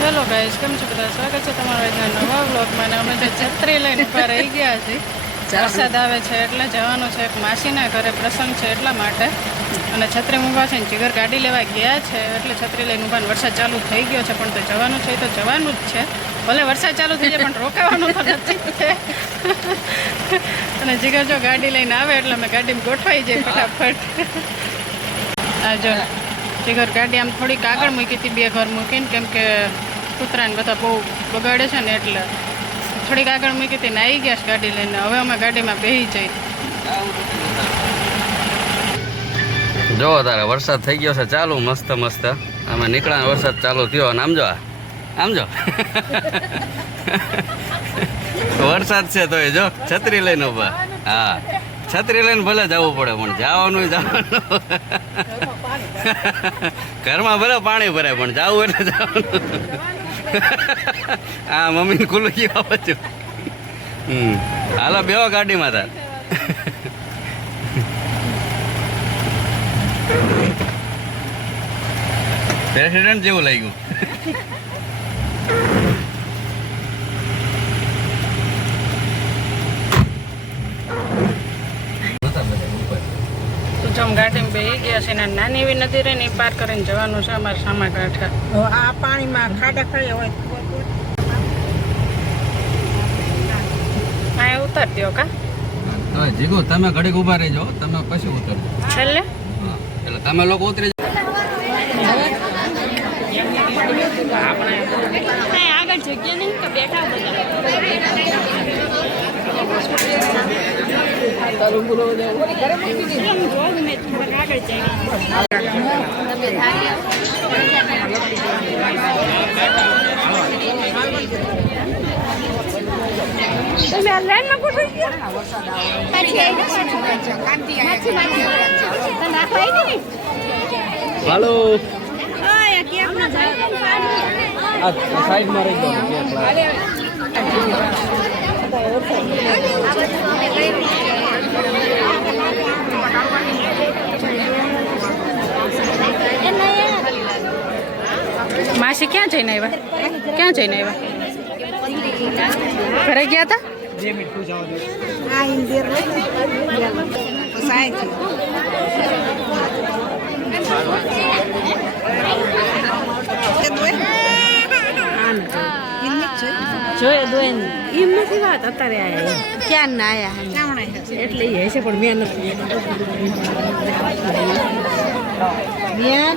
Hello guys કેમ છો બધા? સ્વાગત છે તમારા આજના નવા વ્લોગમાં અને અમે જે છત્રી લઈને ઊભા રહી ગયા છે વરસાદ આવે છે એટલે જવાનું છે એક માસીના ઘરે પ્રસંગ છે એટલા માટે. અને છત્રી ઊભા છે ને જીગર ગાડી લેવા ગયા છે એટલે છત્રી લઈને ઊભા વરસાદ ચાલુ થઈ ગયો છે પણ તો જવાનું છે તો જવાનું જ છે. ભલે વરસાદ ચાલુ થઈ જાય પણ રોકાવાનું તો નથી અને જીગર જો ગાડી લઈને આવે એટલે અમે ગાડીમાં ગોઠવાઈ જઈએ ફટાફટ. આ જો. જીગર ગાડી આમ થોડીક આગળ મૂકી હતી, બે ઘર મૂકીને, કેમ કે કૂતરાને બધા બહુ બગાડે છે ને એટલે થોડીક આગળ મૂકી હતી ને આવી ગયા છે ગાડી લઈને. હવે અમે ગાડીમાં બેસી જઈ. જો તારે વરસાદ થઈ ગયો છે, ચાલુ મસ્ત મસ્ત. અમે નીકળ્યા વરસાદ ચાલુ થયો. અને આમ જો આમ વરસાદ છે તો જો, છત્રી લઈને ઊભા હા, છત્રી લઈને ભલે જવું પડે, પણ જવાનું જવાનું. ઘરમાં ભલે પાણી ભરાય, પણ જવું એટલે જવાનું હા મમ્મીને ખુલ્લું બધું હમ. હાલો બેવો ગાડીમાં તાર પ્રેસિડેન્ટ જેવું લાગ્યું. જો ગાડીમાં બેસી ગયા છે ને નાની એવી નદી રહે ને એ પાર કરીને જવાનું છે અમારે સામા કાંઠા આ પાણીમાં ખાડા ખાઈ હોય અહીંયા ઉતાર દો કા? હવે જીગો તમે ઘડીક ઊભા રહેજો તમે પછી ઉતરજો છેલ્લે? એટલે તમે લોકો ઉતરી આગળ જગ્યા નહીં તો બેઠા બધા. તમે આ લાઈનમાં ગોઠવી ગયા પાછી આવી નાખવા આવી ને હાલો ઓય કેમ ના જાય આ સાઈડમાં રહી માસી ક્યાં જઈને આવ્યા? ક્યાં જઈને આવ્યા? ઘરે ગયા હતા આ ઇન્દિર સાઈ થી. જોયે એમ નથી વાત અત્યારે આયા ક્યાં ના આયા? એટલે એ હશે પણ મેં નથી. બેન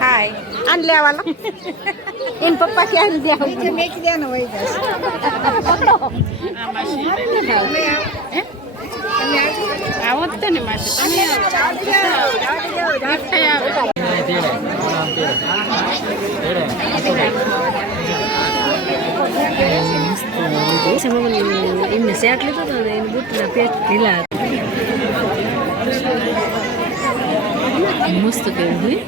હાય. આન લેવાનો એન પપ્પા ક્યાં દે છે મેકી દેનો હોય જશે પકડો આવો તે ને માસી. તમે ગિફ્ટ આવે એમને શેટ લીધો હતો ને એને બુટના પેટ ઢીલા મસ્ત કેવું હોય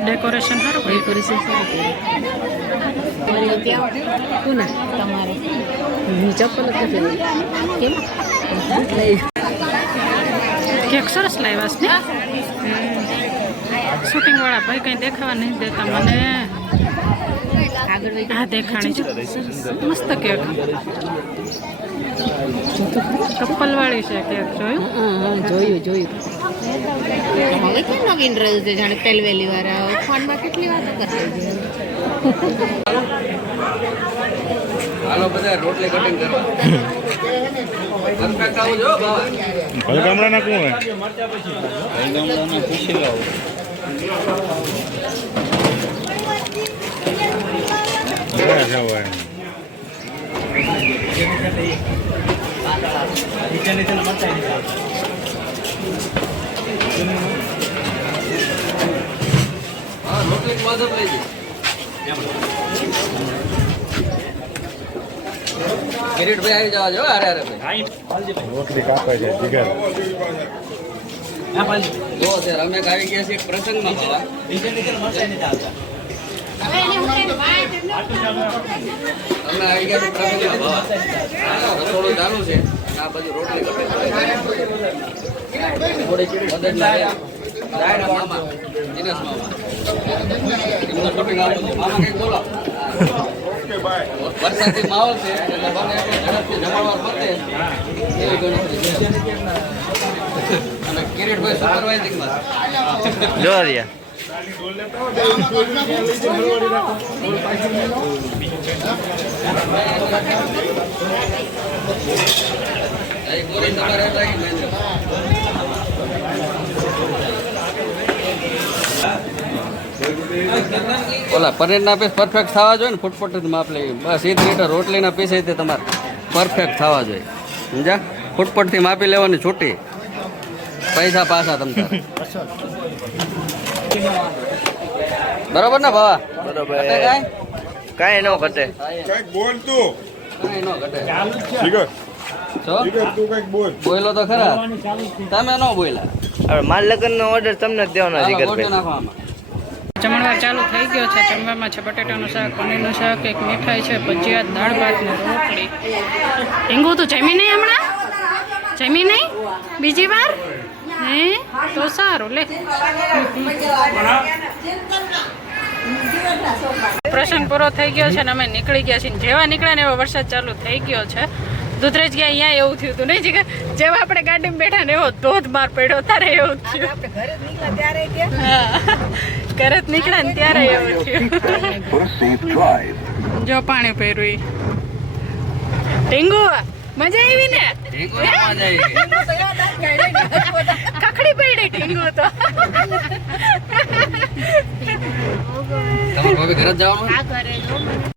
ડેકોરેશન સારું ડેકોરેશન સારું કોના તમારે હું ચપ્પલ જ નથી કેમ કેક સરસ લાવ્યા છે શૂટિંગ વાળા ભાઈ કંઈ દેખાવા નહીં દેતા મને. હા દેખાણી છે. મસ્ત કેક. કપલ વાળી છે કેક જોયું? જોયું જોયું. હવે કેમ નવીન રહ્યું છે? જાણે પહેલવેલી વાર ફોનમાં કેટલી વાતો કરતા રોટલી કટિંગ કરવા પરફેક્ટ આવું જો બાવા હવે ગામડાના કોણ રોટલી બાદ લઈ કિરીટભાઈ આવી જવા જો અરે અરે રોટલી કાપે છે જીગર જો સર અમે આવી ગયા છીએ એક નહીં અમે આવી ગયા બાબા હા, રસોડું ચાલુ છે. આ બાજુ રોટલી કપે મદદના રહ્યા. મામા. દિનેશ મામા. એમનું શૂટિંગ આવેલું મામા કંઈક બોલો. વરસાદી માહોલ છે. એટલે બને ઝડપથી જમાડવા પતે એવી ગણતરી અને કિરીટભાઈ સુપરવાઇઝિંગમાં જો રહ્યા. ઓલા પનીરના પીસ પરફેક્ટ થવા જોઈએ ને ફૂટપટ માપ લઈ બસ એક લીટર રોટલીના પીસ તે તમારે. પરફેક્ટ થવા જોઈએ. સમજ્યા? ફૂટપટથી માપી લેવાની છૂટી. પૈસા પાછા તમ તારે. બરોબર ને ભાવા? બરોબર. કાંઈ? કાંઈ ન ઘટે. કંઈક બોલ તું. કાંઈ ન ઘટે. તું બોલ. ખરા. તમે ન બોલ્યા હવે માલ લગ્નનો ઓર્ડર તમને જ દેવાનો જીગરભાઈ. જમણવાર ચાલુ થઈ ગયો છે. જમવામાં છે બટેટાનું શાક પનીરનું શાક એક મીઠાઈ છે ભજીયા દાળ ભાત ને રોટલી. હિંગુ તું જમી નહીં હમણાં? જમી નહીં? બીજી વાર? હે? તો સારું, લે. પ્રસંગ પૂરો થઈ ગયો છે ને અમે નીકળી ગયા છીએ. જેવા નીકળ્યા ને એવો વરસાદ ચાલુ થઈ ગયો છે. દુધરેજ ગયા અહીંયા એવું થયું હતું. નહીં, જીગર, જેવા આપણે ગાડીમાં બેઠા ને એવો ધોધમાર પડ્યો. તારે એવું થયું. ઘરે જ નીકળ્યા ને ત્યારે એવું થયું. જો પાણી પહેરું ઈ. ટીંગુ મજા આવી ને? ઢીંગુ. કખડી પડી ટીંગુ તો તમારા ભાભી ઘરે જ જવાનું